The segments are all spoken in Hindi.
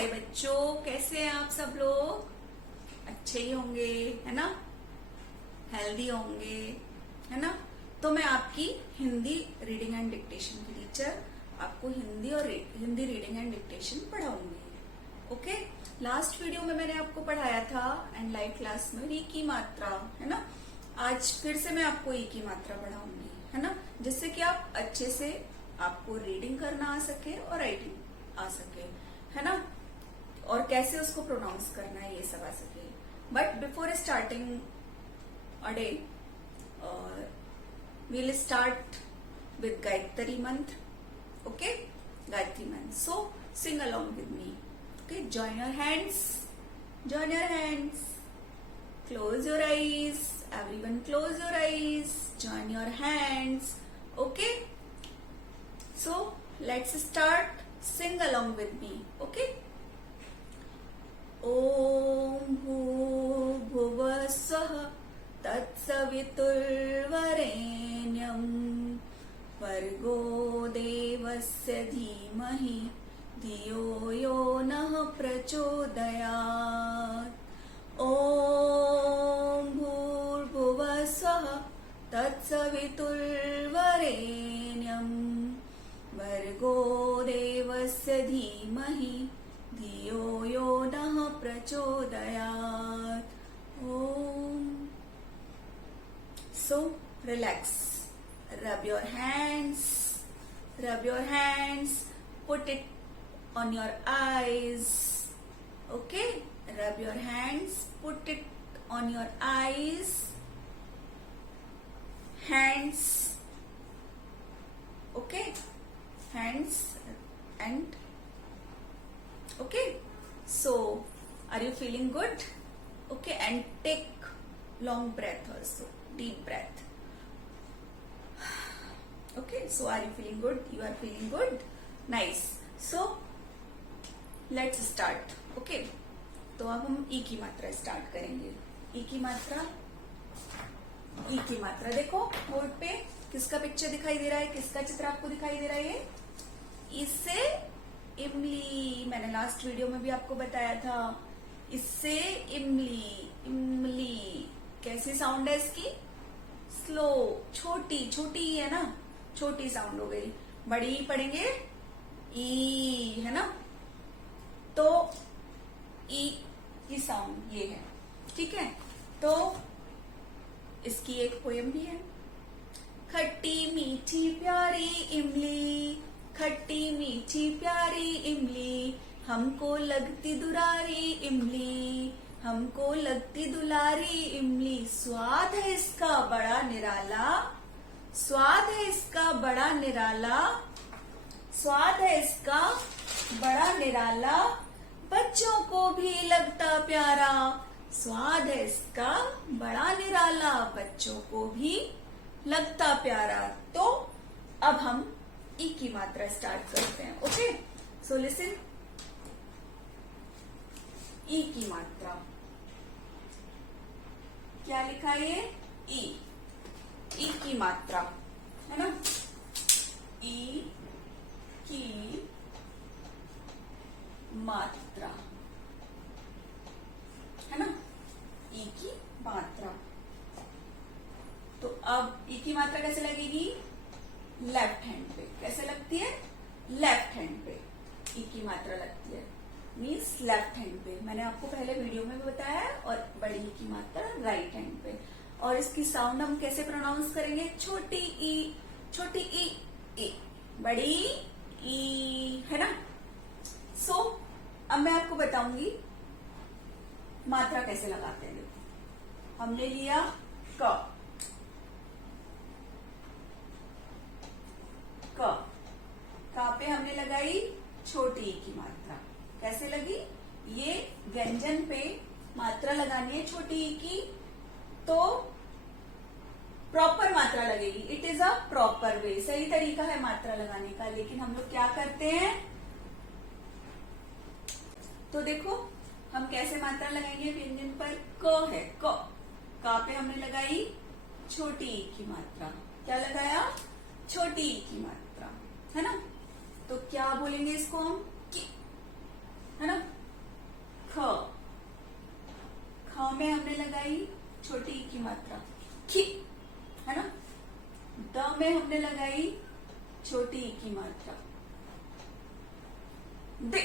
प्यारे बच्चों, कैसे हैं आप सब लोग? अच्छे ही होंगे, है ना? हेल्दी होंगे, है ना? तो मैं आपकी हिंदी रीडिंग एंड डिक्टेशन की टीचर आपको हिंदी रीडिंग एंड डिक्टेशन पढ़ाऊंगी। ओके, लास्ट वीडियो में मैंने आपको पढ़ाया था एंड लाइव क्लास में ई की मात्रा, है ना? आज फिर से मैं आपको ई की मात्रा पढ़ाऊंगी, है ना? जिससे कि आप अच्छे से आपको रीडिंग करना आ सके और राइटिंग आ सके, है ना? और कैसे उसको प्रोनाउंस करना है ये सब आ सके। But before starting a day we'll start with Gayatri Mantra. Okay, Gayatri Mantra. So sing along with me. Okay, join your hands. Join your hands. Close your eyes. Everyone, close your eyes. Join your hands. Okay. So let's start. Sing along with me. Okay. Om Bhuvah Swaha तत्सवितुर्वरेण्यं भर्गो देवस्य धीमहि धियो यो नः प्रचोदयात्। ॐ भूर्भुवः स्वः तत्सवितुर्वरेण्यं भर्गो देवस्य धीमहि धियो यो नः प्रचोदयात्। ॐ So relax, rub your hands, put it on your eyes. Okay, rub your hands, put it on your eyes, hands. Okay, hands and okay. So are you feeling good? Okay, and take long breath also. Deep breath. Okay, so are you feeling good? You are feeling good? Nice. So let's start. Okay, तो अब हम ई की मात्रा स्टार्ट करेंगे। ई की मात्रा देखो बोर्ड पे किसका पिक्चर दिखाई दे रहा है, किसका चित्र आपको दिखाई दे रहा है? इससे इमली, मैंने लास्ट वीडियो में भी आपको बताया था। इससे इमली कैसी साउंड है इसकी? स्लो, छोटी है ना, छोटी साउंड हो गई। बड़ी पढ़ेंगे ई, है ना? तो ई की साउंड ये है, ठीक है? तो इसकी एक पोयम भी है। खट्टी मीठी प्यारी इमली, खट्टी मीठी प्यारी इमली, हमको लगती दुरारी इमली, हमको लगती दुलारी इमली, स्वाद है इसका बड़ा निराला, स्वाद है इसका बड़ा निराला, स्वाद है इसका बड़ा निराला, बच्चों को भी लगता प्यारा, स्वाद है इसका बड़ा निराला, बच्चों को भी लगता प्यारा। तो अब हम ई की मात्रा स्टार्ट करते हैं। Okay, so listen. ई की मात्रा क्या लिखा है? ये ई की मात्रा, है ना? ई की मात्रा, है ना? ई की मात्रा। तो अब ई की मात्रा कैसे लगेगी? लेफ्ट हैंड पे। कैसे लगती है? लेफ्ट हैंड पे ई की मात्रा लगती है, मीन्स लेफ्ट हैंड पे। मैंने आपको पहले वीडियो में भी बताया है। और बड़ी ई की मात्रा राइट हैंड पे। और इसकी साउंड हम कैसे प्रोनाउंस करेंगे? छोटी ई, ई, बड़ी ई, है ना? सो अब मैं आपको बताऊंगी मात्रा कैसे लगाते हैं। देखो, हमने लिया क पे हमने लगाई छोटी ई की मात्रा। कैसे लगी? ये व्यंजन पे मात्रा लगानी है छोटी ई की, तो प्रॉपर मात्रा लगेगी। इट इज अ प्रॉपर वे, सही तरीका है मात्रा लगाने का। लेकिन हम लोग क्या करते हैं? तो देखो हम कैसे मात्रा लगाएंगे व्यंजन पर। क है, क पे हमने लगाई छोटी ई की मात्रा। क्या लगाया? छोटी ई की मात्रा, है ना? तो क्या बोलेंगे इसको हम? है ना। ख, ख में हमने लगाई छोटी ई की मात्रा खी, है ना। द में हमने लगाई छोटी ई की मात्रा दे,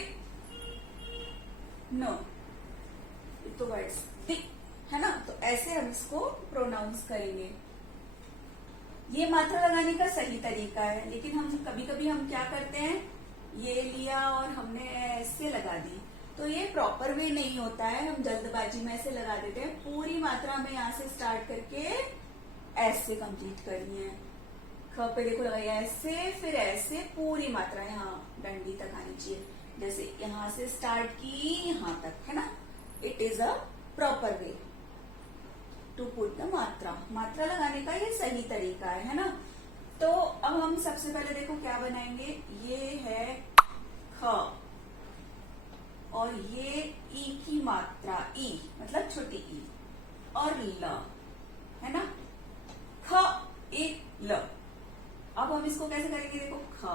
नो, ये तो वर्ड्स दे, है ना। तो ऐसे हम इसको प्रोनाउंस करेंगे। ये मात्रा लगाने का सही तरीका है, लेकिन हम कभी कभी हम क्या करते हैं, ये लिया और हमने ऐसे लगा दी, तो ये प्रॉपर वे नहीं होता है। हम जल्दबाजी में ऐसे लगा देते हैं। पूरी मात्रा में यहां से स्टार्ट करके ऐसे कंप्लीट करनी है। ख पे देखो लगाई ऐसे, फिर ऐसे, पूरी मात्रा यहाँ डंडी तक आनी चाहिए। जैसे यहां से स्टार्ट की यहां तक, है ना। It is a proper way to put the मात्रा। मात्रा लगाने का ये सही तरीका है ना। तो अब हम सबसे पहले देखो क्या बनाएंगे। ये है ख और ये ई की मात्रा, ई मतलब छोटी ई, और ल, है ना। ख ए ल। अब हम इसको कैसे करेंगे, देखो ख,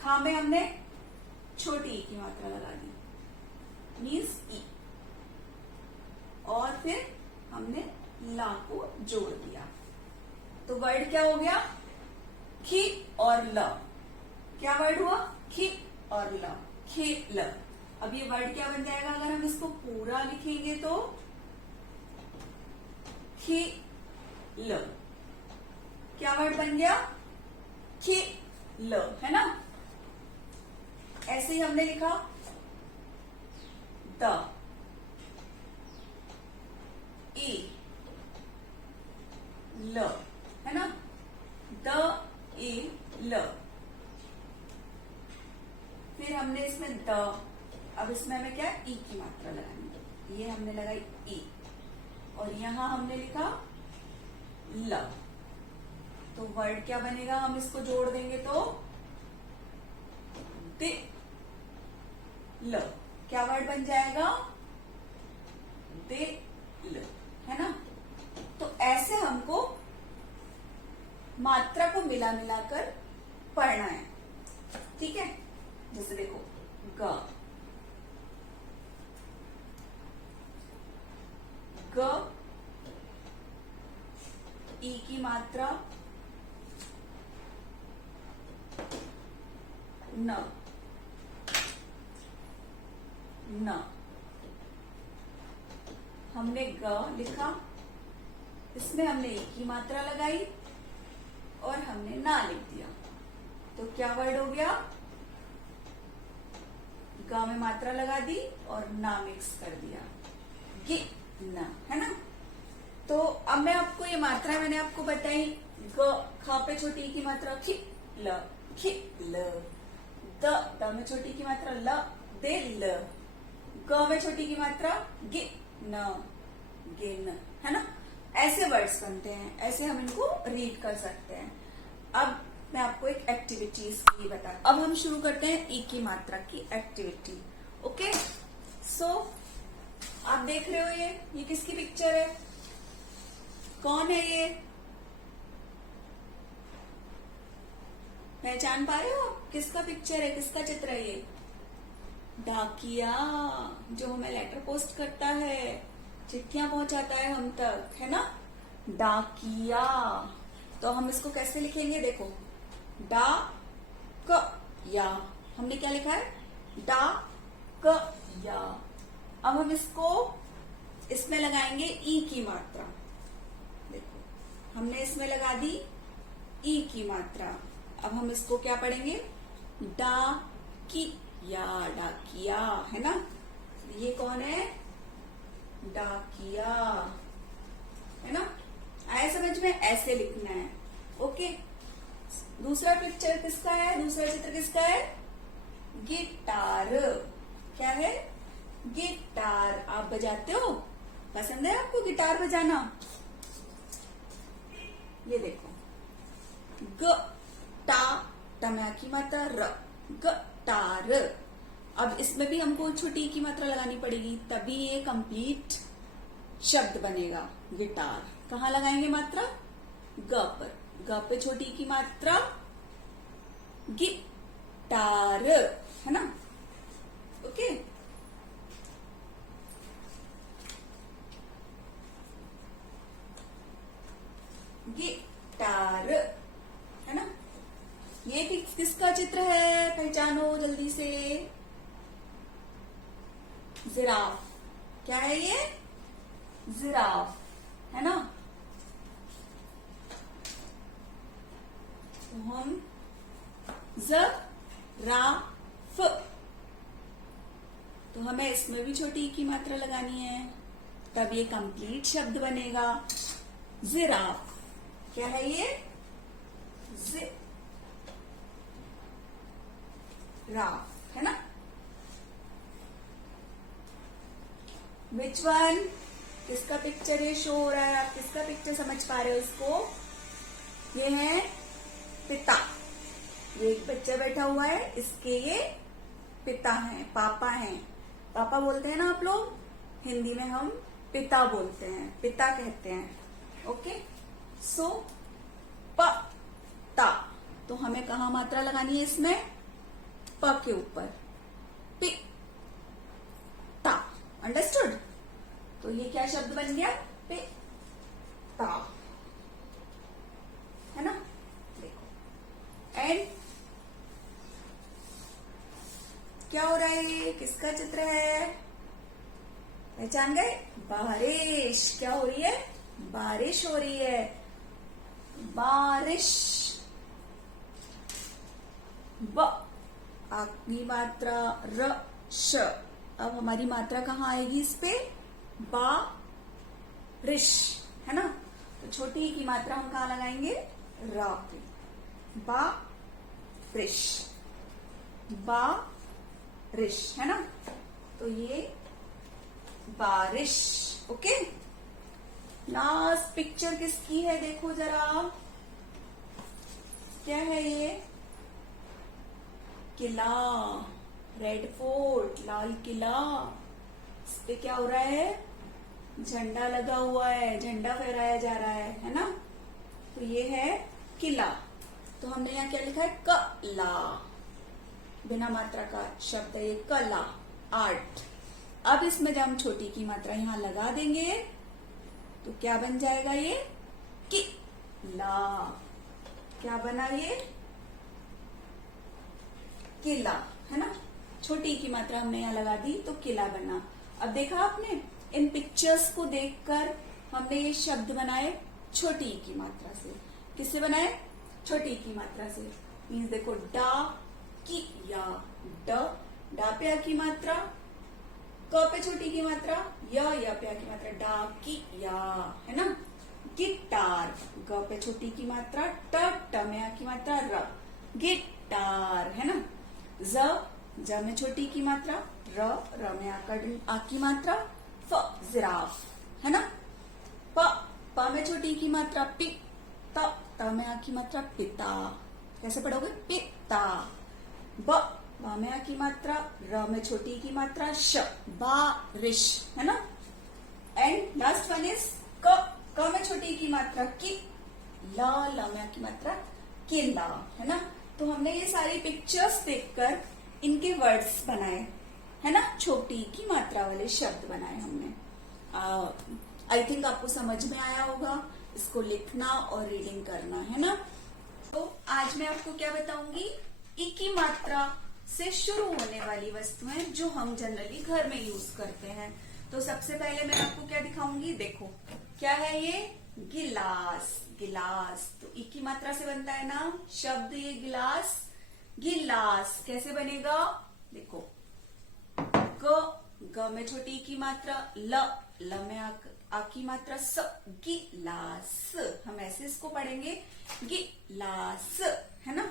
खा में हमने छोटी ई की मात्रा लगा दी, मीन्स ई, और फिर हमने ला को जोड़ दिया, तो वर्ड क्या हो गया, खी और ल। क्या वर्ड हुआ, खी और ल, खेल। अब ये वर्ड क्या बन जाएगा, अगर हम इसको पूरा लिखेंगे तो खेल। क्या वर्ड बन गया, खेल, है ना। ऐसे ही हमने लिखा द ए ल, है ना, द ए ल। फिर हमने इसमें द, अब इसमें हमें क्या, ई की मात्रा लगानी। ये हमने लगाई ई, और यहां हमने लिखा ल, तो वर्ड क्या बनेगा, हम इसको जोड़ देंगे तो दे ल। क्या वर्ड बन जाएगा, दे ल, है ना। तो ऐसे हमको मात्रा को मिला मिलाकर पढ़ना है, ठीक है। जैसे देखो ग, ग, ई की मात्रा न, न, हमने ग लिखा, इसमें हमने ई की मात्रा लगाई और हमने ना लिख दिया, तो क्या वर्ड हो गया, ग में मात्रा लगा दी और ना मिक्स कर दिया, गे ना, है ना। तो अब मैं आपको ये मात्रा मैंने आपको बताई, ग, ख पे छोटी की मात्रा खी ल, द में छोटी की मात्रा ल, दे ल, ग में छोटी की मात्रा गे न, गेन, है ना। ऐसे वर्ड्स बनते हैं, ऐसे हम इनको रीड कर सकते हैं। अब मैं आपको एक एक्टिविटीज की बता, अब हम शुरू करते हैं ई की मात्रा की एक्टिविटी। ओके, सो आप देख रहे हो ये किसकी पिक्चर है, कौन है ये, पहचान पा रहे हो, किसका पिक्चर है, किसका चित्र है ये, डाकिया, जो हमें लेटर पोस्ट करता है, चिट्ठियां पहुंचाता है हम तक, है ना, डाकिया। तो हम इसको कैसे लिखेंगे, देखो डा क या, हमने क्या लिखा है, डा क या। अब हम इसको इसमें लगाएंगे ई की मात्रा, देखो हमने इसमें लगा दी ई की मात्रा। अब हम इसको क्या पढ़ेंगे, डा की या, डाकिया, है ना। ये कौन है, डाकिया, है ना। आया समझ में, ऐसे लिखना है। ओके, दूसरा पिक्चर किसका है, दूसरा चित्र किसका है, गिटार। क्या है, गिटार। आप बजाते हो, पसंद है आपको गिटार बजाना। ये देखो ग टा, टमा की मात्रा र, गिटार। अब इसमें भी हमको छोटी की मात्रा लगानी पड़ेगी, तभी ये कंप्लीट शब्द बनेगा, गिटार। कहाँ लगाएंगे मात्रा, ग पर, ग पे छोटी की मात्रा गिटार, है ना। ओके। गिटार, है ना। ये किसका चित्र है, पहचानो जल्दी से। जिराफ। क्या है ये, जिराफ, है ना। तो हम ज़-रा-फ, तो हमें इसमें भी छोटी की मात्रा लगानी है, तब ये कंप्लीट शब्द बनेगा। जिराफ। क्या है ये, जिराफ, है ना। विच वन, किसका पिक्चर ये शो हो रहा है, आप किसका पिक्चर समझ पा रहे हो इसको। ये है पिता, ये एक बच्चा बैठा हुआ है, इसके ये पिता हैं, पापा हैं। पापा बोलते हैं ना आप लोग, हिंदी में हम पिता बोलते हैं, पिता कहते हैं। ओके। सो प ता, तो हमें कहाँ मात्रा लगानी है इसमें, प के ऊपर, पि ता। अंडरस्टूड। तो ये क्या शब्द बन गया, पिता, है ना। देखो, एंड क्या हो रहा है, ये किसका चित्र है, पहचान गए, बारिश। क्या हो रही है, बारिश हो रही है, बारिश। ब, अग्नि मात्रा, र श। अब हमारी मात्रा कहाँ आएगी इस पे, बारिश, है ना। तो छोटी की मात्रा हम कहाँ लगाएंगे, रा पे, बारिश, बारिश, है ना। तो ये बारिश। ओके। लास्ट पिक्चर किसकी है, देखो जरा, क्या है ये, किला, रेड फोर्ट, लाल किला। इस पे क्या हो रहा है, झंडा लगा हुआ है, झंडा फहराया जा रहा है ना। तो ये है किला। तो हमने यहाँ क्या लिखा है, कला, बिना मात्रा का शब्द है ये, कला, आर्ट। अब इसमें जब हम छोटी की मात्रा यहाँ लगा देंगे तो क्या बन जाएगा ये, किला। क्या बना ये, किला, है ना। छोटी की मात्रा हमने यहाँ लगा दी तो किला बना। अब देखा आपने, इन पिक्चर्स को देखकर हमने ये शब्द बनाए छोटी की मात्रा से। किससे बनाए, छोटी की मात्रा से। मीन्स देखो, डा की या, डा पे आ की मात्रा, क पे छोटी की मात्रा, या पे आ की मात्रा, डा की या, है ना। गिटार, ग पे छोटी की मात्रा, ट में आ की मात्रा, र, गिटार, है ना। ज में छोटी की मात्रा, र में आ की मात्रा, फ, जिराफ, है ना। प में छोटी की मात्रा, पि, त में आ की मात्रा, पिता। कैसे पढ़ोगे, पिता। ब में आ की मात्रा, र में छोटी की मात्रा, श, बारिश, है ना। एंड लास्ट वन इज क में छोटी की मात्रा, की, ल में आ की मात्रा, किला, है ना। तो हमने ये सारी पिक्चर्स देखकर इनके वर्ड्स बनाए, है ना, छोटी की मात्रा वाले शब्द बनाए हमने। आई थिंक आपको समझ में आया होगा। इसको लिखना और रीडिंग करना, है ना। तो आज मैं आपको क्या बताऊंगी, ई की मात्रा से शुरू होने वाली वस्तुएं जो हम जनरली घर में यूज करते हैं। तो सबसे पहले मैं आपको क्या दिखाऊंगी, देखो क्या है ये, गिलास। गिलास तो ई की मात्रा से बनता है ना शब्द, ये गिलास, गिलास। कैसे बनेगा, देखो, ग में छोटी की मात्रा, ल में आ की मात्रा, स, गिलास। हम ऐसे इसको पढ़ेंगे, गिलास, है ना।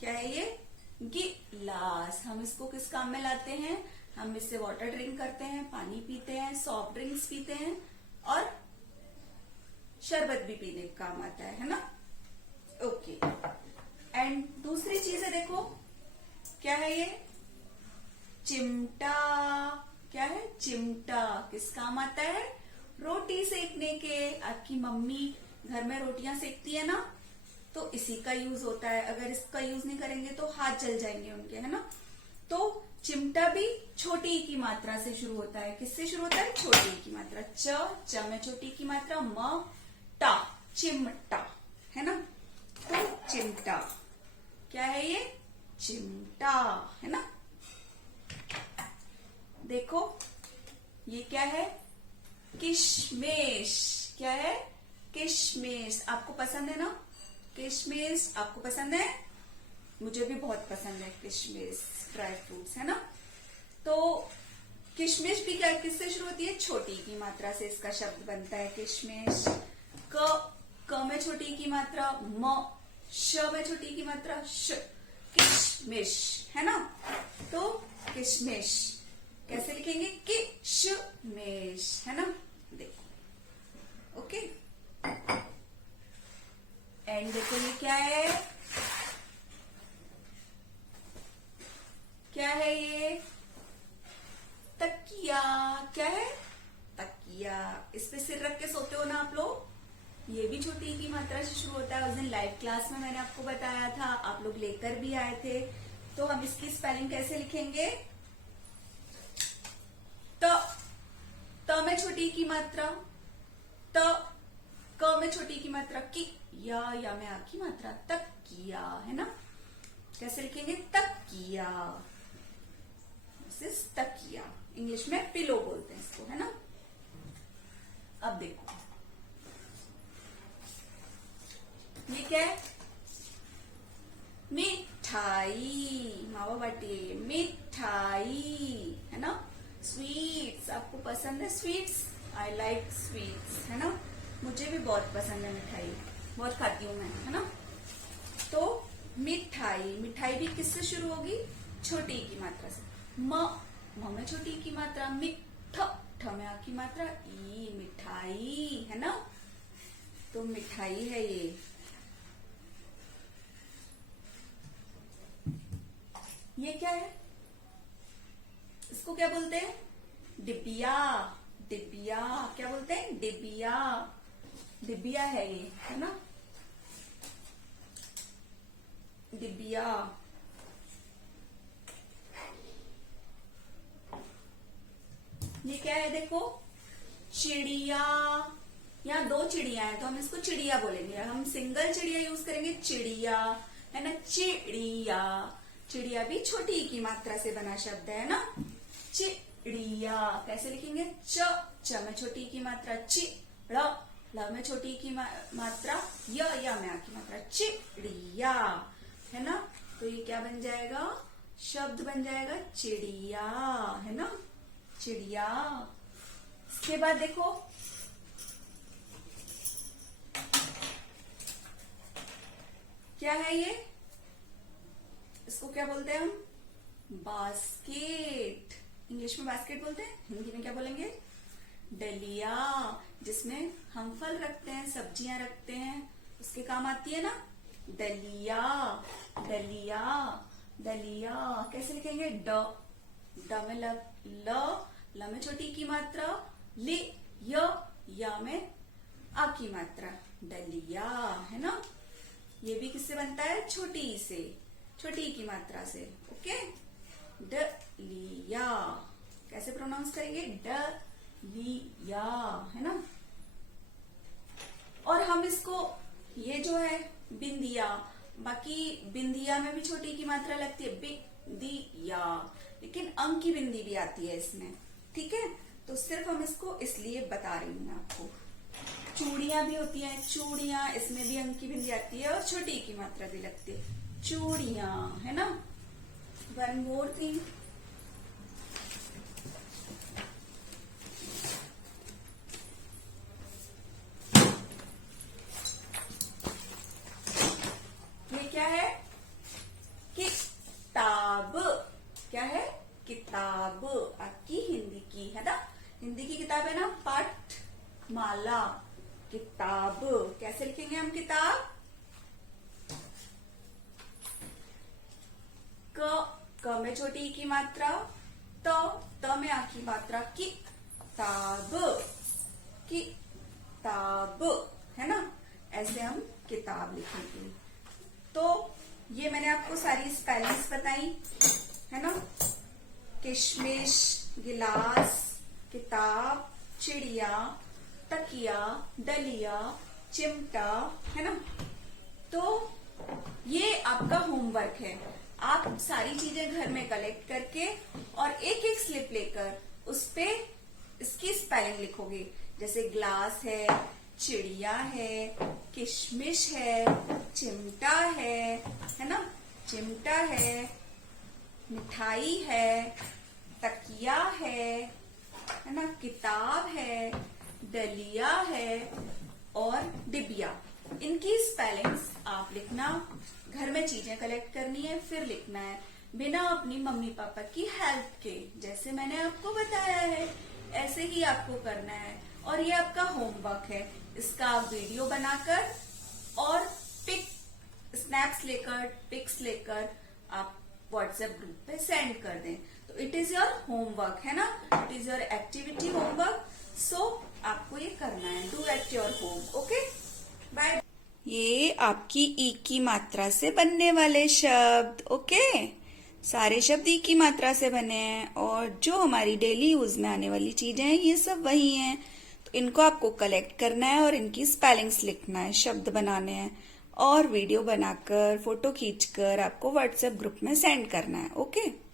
क्या है ये, गिलास। हम इसको किस काम में लाते हैं, हम इससे वाटर ड्रिंक करते हैं, पानी पीते हैं, सॉफ्ट ड्रिंक्स पीते हैं और शरबत भी पीने का काम आता है ना। ओके। एंड दूसरी चीज है, देखो क्या है ये, चिमटा। क्या है, चिमटा। किस काम आता है, रोटी सेकने के। आपकी मम्मी घर में रोटियां सेकती है ना, तो इसी का यूज होता है। अगर इसका यूज नहीं करेंगे तो हाथ जल जाएंगे उनके, है ना। तो चिमटा भी छोटी ई की मात्रा से शुरू होता है। किससे शुरू होता है? छोटी ई की मात्रा। च में छोटी ई की मात्रा, म टा, चिमटा, है ना। तो चिमटा क्या है? ये चिमटा है ना। देखो ये क्या है? किशमिश। क्या है? किशमिश। आपको पसंद है ना किशमिश? आपको पसंद है? मुझे भी बहुत पसंद है किशमिश, ड्राई फ्रूट्स, है ना। तो किशमिश भी क्या किससे शुरू होती है? छोटी की मात्रा से इसका शब्द बनता है किशमिश। क में छोटी की मात्रा, म श में छोटी की मात्रा, श, किशमिश, है ना। तो किशमिश कैसे लिखेंगे? किशमिश, है ना। देखो, ओके। एंड देखो ये क्या है? क्या है ये? तकिया। क्या है? तकिया। इस पे सिर रख के सोते हो ना आप लोग। ये भी छोटी की मात्रा से शुरू होता है। उस दिन लाइव क्लास में मैंने आपको बताया था, आप लोग लेकर भी आए थे। तो हम इसकी स्पेलिंग कैसे लिखेंगे? त में छोटी की मात्रा, क में छोटी की मात्रा, की, या में आ की मात्रा, तकिया, है ना। कैसे लिखेंगे? तकिया। दिस इज तकिया। इंग्लिश में पिलो बोलते हैं इसको, है ना। अब देखो ये क्या है? मिठाई। मावा बाटी, मिठाई, है ना। स्वीट्स, आपको पसंद है स्वीट्स? आई लाइक स्वीट्स, है ना। मुझे भी बहुत पसंद है मिठाई, बहुत खाती हूँ मैं, है ना। तो मिठाई, मिठाई भी किससे शुरू होगी? छोटी की मात्रा से। म में छोटी की मात्रा, मिठ में आ की मात्रा, ई, मिठाई, है ना। तो मिठाई है ये। ये क्या है? इसको क्या बोलते हैं? डिबिया। डिबिया क्या बोलते हैं? डिबिया। डिबिया है ये, है ना। डिबिया। ये क्या है? देखो, चिड़िया। यहाँ दो चिड़िया है तो हम इसको चिड़िया बोलेंगे। हम सिंगल चिड़िया यूज करेंगे, चिड़िया, है ना। चिड़िया। चिड़िया भी छोटी की मात्रा से बना शब्द है ना। चिड़िया कैसे लिखेंगे? च में छोटी की मात्रा, चि, ल में छोटी की मात्रा, या में आ की मात्रा, चिड़िया, है ना। तो ये क्या बन जाएगा? शब्द बन जाएगा चिड़िया, है ना। चिड़िया। इसके बाद देखो क्या है ये? इसको क्या बोलते हैं हम? बास्केट। इंग्लिश में बास्केट बोलते हैं, हिंदी में क्या बोलेंगे? डलिया। जिसमें हम फल रखते हैं, सब्जियां रखते हैं, उसके काम आती है ना डलिया। डलिया। डलिया कैसे लिखेंगे? ड में ल में छोटी की मात्रा, लि, या में आ की मात्रा, डलिया, है ना। ये भी किससे बनता है? छोटी से, छोटी की मात्रा से। ओके, डलिया कैसे प्रोनाउंस करेंगे? डलिया, है ना। और हम इसको, ये जो है बिंदिया, बाकी बिंदिया में भी छोटी की मात्रा लगती है, बिंदिया, लेकिन अंक की बिंदी भी आती है इसमें, ठीक है। तो सिर्फ हम इसको इसलिए बता रही हूँ आपको। चूड़ियां भी होती हैं, चूड़ियां, इसमें भी अंक की बिंदी आती है और छोटी की मात्रा भी लगती है, चूड़ियां, है ना। वन मोर थिंग, ये क्या है? किताब। क्या है? किताब। आपकी हिंदी की है ना, हिंदी की किताब है ना, पाठमाला। किताब कैसे लिखेंगे हम? किताब, क में छोटी की मात्रा, त में आ की मात्रा, किताब, किताब, है ना। ऐसे हम किताब लिखेंगे। तो ये मैंने आपको सारी स्पेलिंग्स बताई, है ना। किशमिश, गिलास, किताब, चिड़िया, तकिया, डलिया, चिमटा, है ना। तो ये आपका होमवर्क है। आप सारी चीजें घर में कलेक्ट करके और एक एक स्लिप लेकर उस पे इसकी स्पेलिंग लिखोगे। जैसे ग्लास है, चिड़िया है, किशमिश है, चिमटा है ना, चिमटा है, मिठाई है, तकिया है ना, किताब है, डलिया है और डिबिया। इनकी स्पेलिंग्स आप लिखना। घर में चीजें कलेक्ट करनी है, फिर लिखना है बिना अपनी मम्मी पापा की हेल्प के। जैसे मैंने आपको बताया है ऐसे ही आपको करना है। और ये आपका होमवर्क है। इसका आप वीडियो बनाकर और स्नैप्स लेकर, पिक्स लेकर आप व्हाट्सएप ग्रुप पे सेंड कर दें। तो इट इज योर होमवर्क, है ना, it is your activity homework. So आपको ये करना है। Do at your home. Okay, bye. ये आपकी ई की मात्रा से बनने वाले शब्द। ओके, सारे शब्द ई की मात्रा से बने हैं और जो हमारी डेली यूज में आने वाली चीजें हैं ये सब वही हैं। तो इनको आपको कलेक्ट करना है और इनकी स्पेलिंग्स लिखना है, शब्द बनाने हैं और वीडियो बनाकर, फोटो खींचकर आपको व्हाट्सएप ग्रुप में सेंड करना है। ओके।